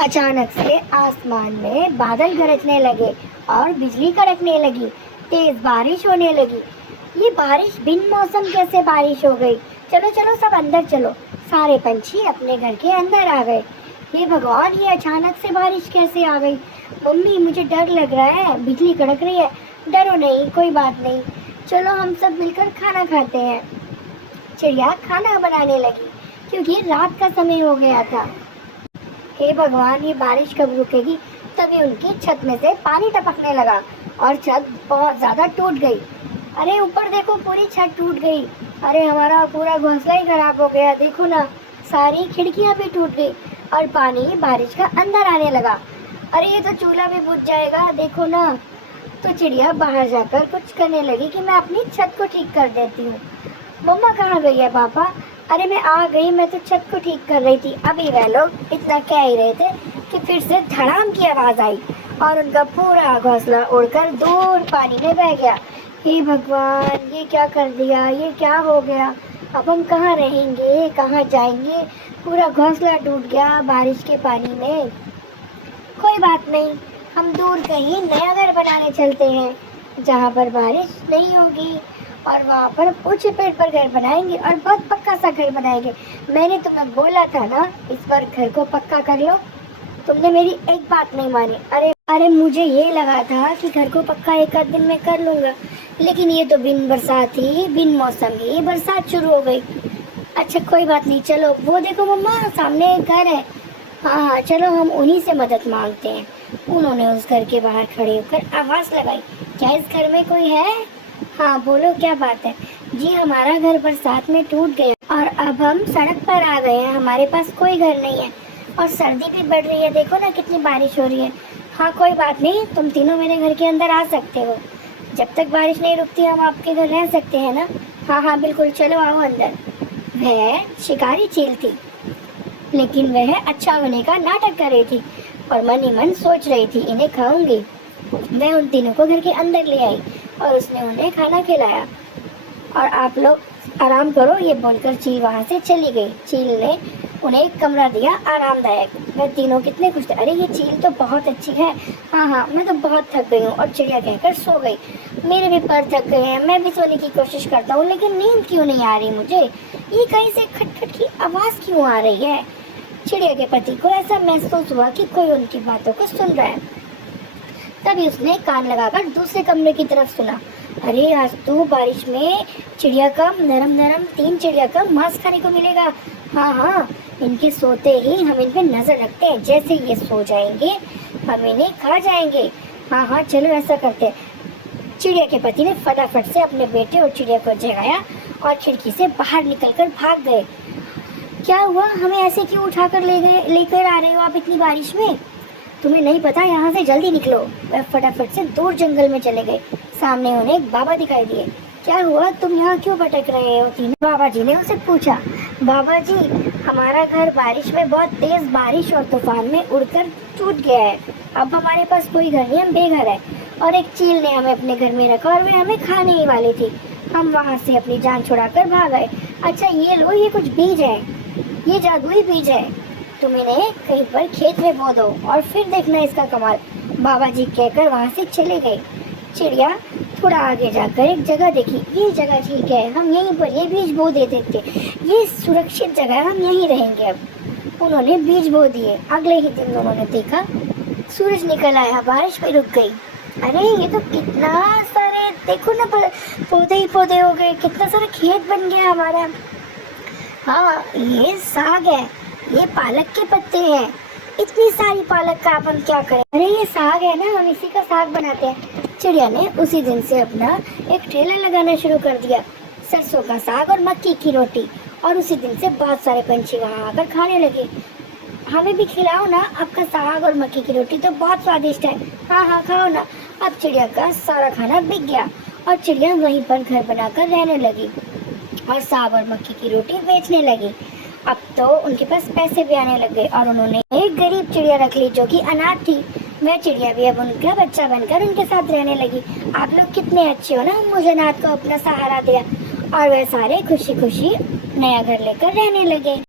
अचानक से आसमान में बादल गरजने लगे और बिजली कड़कने लगी। तेज बारिश होने लगी। ये बारिश बिन मौसम कैसे बारिश हो गई? चलो चलो सब अंदर चलो। सारे पंछी अपने घर के अंदर आ गए। हे भगवान, ये अचानक से बारिश कैसे आ गई? मम्मी, मुझे डर लग रहा है, बिजली कड़क रही है। डरो नहीं, कोई बात नहीं, चलो हम सब मिलकर खाना खाते हैं। चिड़िया खाना बनाने लगी क्योंकि रात का समय हो गया था। हे भगवान, ये बारिश कब रुकेगी? तभी उनकी छत में से पानी टपकने लगा और छत बहुत ज़्यादा टूट गई। अरे ऊपर देखो, पूरी छत टूट गई। अरे हमारा पूरा घोंसला ही खराब हो गया। देखो ना, सारी खिड़कियां भी टूट गई और पानी बारिश का अंदर आने लगा। अरे ये तो चूल्हा भी बुझ जाएगा, देखो ना। तो चिड़िया बाहर जाकर कुछ करने लगी कि मैं अपनी छत को ठीक कर देती हूँ। मम्मा कहाँ गई है पापा? अरे मैं आ गई, मैं तो छत को ठीक कर रही थी। अभी वह लोग इतना कह ही रहे थे कि फिर से धड़ाम की आवाज़ आई और उनका पूरा घोंसला उड़कर दूर पानी में बह गया। हे भगवान, ये क्या कर दिया? ये क्या हो गया? अब हम कहाँ रहेंगे, कहाँ जाएंगे? पूरा घोंसला टूट गया बारिश के पानी में। कोई बात नहीं, हम दूर कहीं नया घर बनाने चलते हैं जहाँ पर बारिश नहीं होगी और वहाँ पर ऊंचे पेड़ पर घर बनाएंगे और बहुत पक्का सा घर बनाएंगे। मैंने तुम्हें बोला था ना, इस बार घर को पक्का कर लो। तुमने मेरी एक बात नहीं मानी। अरे अरे मुझे ये लगा था कि घर को पक्का एक आध दिन में कर लूँगा, लेकिन ये तो बिन बरसात ही, बिन मौसम ही बरसात शुरू हो गई। अच्छा कोई बात नहीं, चलो वो देखो मम्मा, सामने एक घर है। हाँ हाँ चलो, हम उन्हीं से मदद मांगते हैं। उन्होंने उस घर के बाहर खड़े होकर आवाज़ लगाई, क्या इस घर में कोई है? हाँ बोलो, क्या बात है? जी हमारा घर बरसात में टूट गया और अब हम सड़क पर आ गए हैं। हमारे पास कोई घर नहीं है और सर्दी भी बढ़ रही है, देखो ना कितनी बारिश हो रही है। हाँ कोई बात नहीं, तुम तीनों मेरे घर के अंदर आ सकते हो। जब तक बारिश नहीं रुकती हम आपके घर रह सकते हैं ना? हाँ हाँ बिल्कुल, चलो आओ अंदर। वह शिकारी चील थी, लेकिन वह अच्छा होने का नाटक कर रही थी और मन ही मन सोच रही थी, इन्हें खाऊंगी। वह उन तीनों को घर के अंदर ले आई और उसने उन्हें खाना खिलाया और आप लोग आराम करो, ये बोलकर चील वहाँ से चली गई। चील ने उन्हें एक कमरा दिया आरामदायक। वह तीनों कितने खुश थे। अरे ये चील तो बहुत अच्छी है। हाँ हाँ, मैं तो बहुत थक गई हूँ। और चिड़िया कहकर सो गई। मेरे भी पैर थक गए हैं, मैं भी सोने की कोशिश करता हूँ, लेकिन नींद क्यों नहीं आ रही मुझे? ये कहीं से खटखट की आवाज़ क्यों आ रही है? चिड़िया के पति को ऐसा महसूस हुआ कि कोई उनकी बातों को सुन रहा है। तभी उसने कान लगाकर दूसरे कमरे की तरफ सुना। अरे आज तो बारिश में चिड़िया का नरम नरम 3 चिड़िया का मांस खाने को मिलेगा। हाँ हाँ, इनके सोते ही हम इन पे नजर रखते हैं, जैसे ये सो जाएंगे हम इन्हें खा जाएंगे। हाँ हाँ चलो ऐसा करते हैं। चिड़िया के पति ने फटाफट से अपने बेटे और चिड़िया को जगाया और खिड़की से बाहर निकलकर भाग गए। क्या हुआ? हमें ऐसे क्यों उठाकर लेकर आ रहे हो आप इतनी बारिश में? तुम्हें नहीं पता, यहाँ से जल्दी निकलो। वह फटाफट से दूर जंगल में चले गए। सामने उन्हें एक बाबा दिखाई दिए। क्या हुआ, तुम यहाँ क्यों भटक रहे हो तीनों? बाबा जी ने उसे पूछा। बाबा जी, हमारा घर बारिश में, बहुत तेज बारिश और तूफान में उड़कर टूट गया है। अब हमारे पास कोई घर नहीं, हम बेघर है। और एक चील ने हमें अपने घर में रखा और वह हमें खाने ही वाली थी। हम वहाँ से अपनी जान छुड़ाकर भाग गए। अच्छा ये लो, ये कुछ बीज है, ये जादुई बीज है, तुम इन्हें कहीं पर खेत में बो दो और फिर देखना इसका कमाल। बाबा जी कहकर वहाँ से चले गए। चिड़िया थोड़ा आगे जाकर एक जगह देखी। ये जगह ठीक है, हम यहीं पर ये बीज बो दे देते, ये सुरक्षित जगह है, हम यहीं रहेंगे। अब उन्होंने बीज बो दिए। अगले ही दिन उन्होंने देखा सूरज निकल आया, बारिश भी रुक गई। अरे ये तो कितना सारे, देखो ना, पौधे ही पौधे हो गए, कितना सारा खेत बन गया हमारा। हाँ ये साग है, ये पालक के पत्ते हैं। इतनी सारी पालक का अपन क्या करें? अरे ये साग है ना, हम इसी का साग बनाते हैं। चिड़िया ने उसी दिन से अपना एक ठेला लगाना शुरू कर दिया, सरसों का साग और मक्की की रोटी। और उसी दिन से बहुत सारे पंछी वहाँ आकर खाने लगे। हमें भी खिलाओ ना, आपका साग और मक्की की रोटी तो बहुत स्वादिष्ट है। हाँ हाँ खाओ ना। अब चिड़िया का सारा खाना बिक गया और चिड़िया वहीं पर घर बनाकर रहने लगी और साग और मक्की की रोटी बेचने लगी। अब तो उनके पास पैसे भी आने लग गए और उन्होंने एक गरीब चिड़िया रख ली जो कि अनाथ थी। वह चिड़िया भी अब उनका बच्चा बनकर उनके साथ रहने लगी। आप लोग कितने अच्छे हो ना, मुझे अनाथ को अपना सहारा दिया। और वह सारे खुशी खुशी नया घर लेकर रहने लगे।